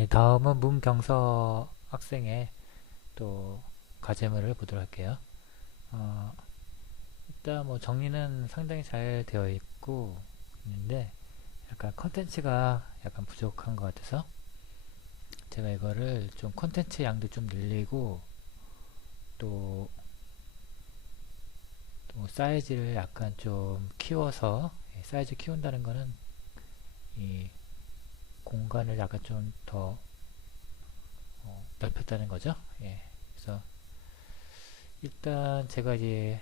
예, 다음은 문경서 학생의 또 과제물을 보도록 할게요. 어, 일단 뭐 정리는 상당히 잘 되어 있고 있는데 약간 컨텐츠가 약간 부족한 것 같아서 제가 이거를 좀 컨텐츠 양도 좀 늘리고 또, 또 사이즈를 약간 좀 키워서 예, 사이즈 키운다는 거는 이 공간을 약간 좀더 어, 넓혔다는 거죠. 예. 그래서 일단 제가 이제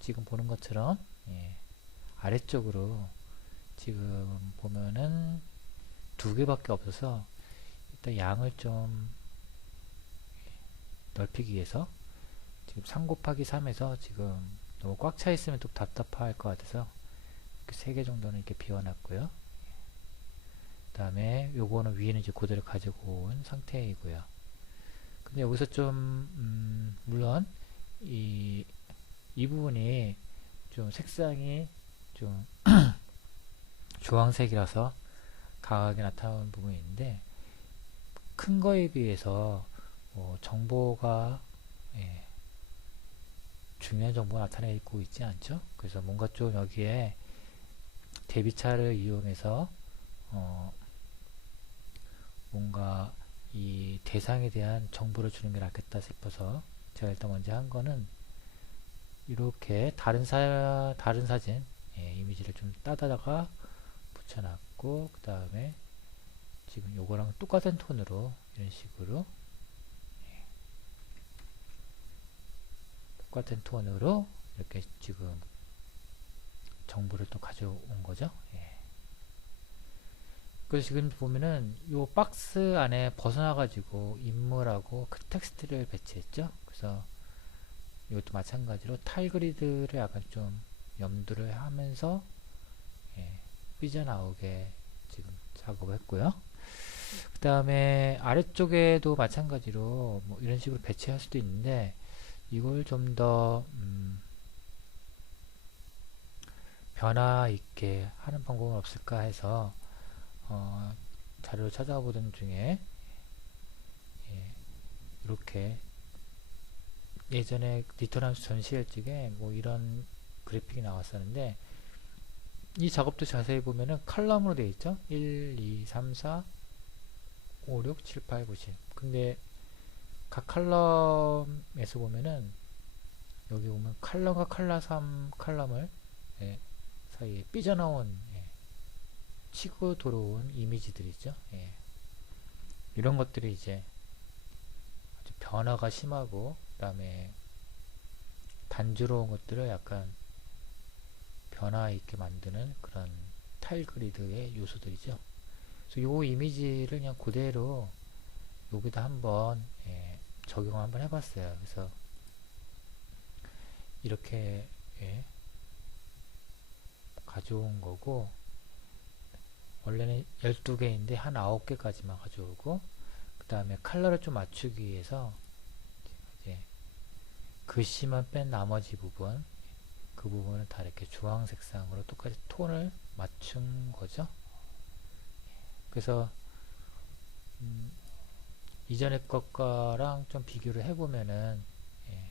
지금 보는 것처럼 예, 아래쪽으로 지금 보면은 두 개밖에 없어서 일단 양을 좀 넓히기 위해서 지금 3 곱하기 3에서 지금 너무 꽉 차 있으면 또 답답할 것 같아서 이렇게 3개 정도는 이렇게 비워놨고요. 그 다음에 요거는 위에는 이제 그대로 가지고 온 상태이고요. 근데 여기서 좀 음, 물론 이, 이 부분이 좀 색상이 좀 주황색이라서 강하게 나타나는 부분이 있는데 큰 거에 비해서 뭐 정보가 예, 중요한 정보가 나타내고 있지 않죠. 그래서 뭔가 좀 여기에 대비차를 이용해서 어, 뭔가 이 대상에 대한 정보를 주는 게 낫겠다 싶어서 제가 일단 먼저 한 거는 이렇게 다른 사 다른 사진 예, 이미지를 좀 따다가 붙여놨고 그 다음에 지금 요거랑 똑같은 톤으로 이런 식으로 예, 똑같은 톤으로 이렇게 지금 정보를 또 가져온 거죠. 예. 그래서 지금 보면은 요 박스 안에 벗어나 가지고 인물하고 그 텍스트를 배치했죠. 그래서 이것도 마찬가지로 타일 그리드를 약간 좀 염두를 하면서 예, 삐져나오게 지금 작업을 했고요. 그 다음에 아래쪽에도 마찬가지로 뭐 이런 식으로 배치할 수도 있는데 이걸 좀더 음, 변화 있게 하는 방법은 없을까 해서 어, 자료를 찾아보던 중에 예, 이렇게 예전에 리터넌스 전시회 쪽에 뭐 이런 그래픽이 나왔었는데 이 작업도 자세히 보면은 칼럼으로 되어 있죠? 1, 2, 3, 4 5, 6, 7, 8, 9, 10 근데 각 칼럼에서 보면은 여기 보면 칼럼과 칼럼 3 칼럼을 예, 사이에 삐져나온 예, 치고 들어온 이미지들이 있죠 예. 이런 것들이 이제 변화가 심하고 그 다음에 단조로운 것들을 약간 변화 있게 만드는 그런 타일 그리드의 요소들이죠. 그래서 요 이미지를 그냥 그대로 여기다 한번 예, 적용 한번 해봤어요. 그래서 이렇게 예, 가져온 거고 원래는 12개인데 한 9개까지만 가져오고 그 다음에 컬러를 좀 맞추기 위해서 이제 글씨만 뺀 나머지 부분 그 부분을 다 이렇게 주황 색상으로 똑같이 톤을 맞춘 거죠. 그래서 음, 이전의 것과랑 좀 비교를 해보면은 예,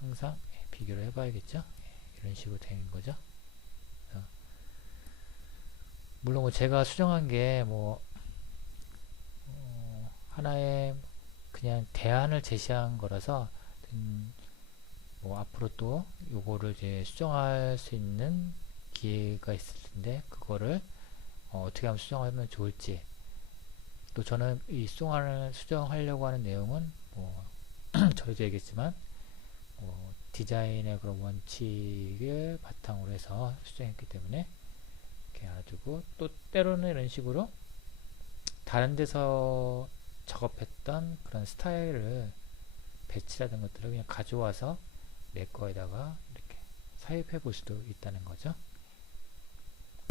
항상 예, 비교를 해봐야겠죠. 예, 이런 식으로 된 거죠. 물론 뭐 제가 수정한 게뭐 어, 하나의 그냥 대안을 제시한 거라서 음, 뭐 앞으로 또 요거를 이제 수정할 수 있는 기회가 있을 텐데 그거를 어, 떻게 하면 수정하면 좋을지. 또 저는 이 수정을 수정하려고 하는 내용은 뭐 저희도 얘기했지만 뭐 디자인의 그런 원칙을 바탕으로 해서 수정했기 때문에 이렇게 알아두고 또 때로는 이런 식으로 다른 데서 작업했던 그런 스타일을 배치라든 것들을 그냥 가져와서 내 거에다가 이렇게 사입해 볼 수도 있다는 거죠.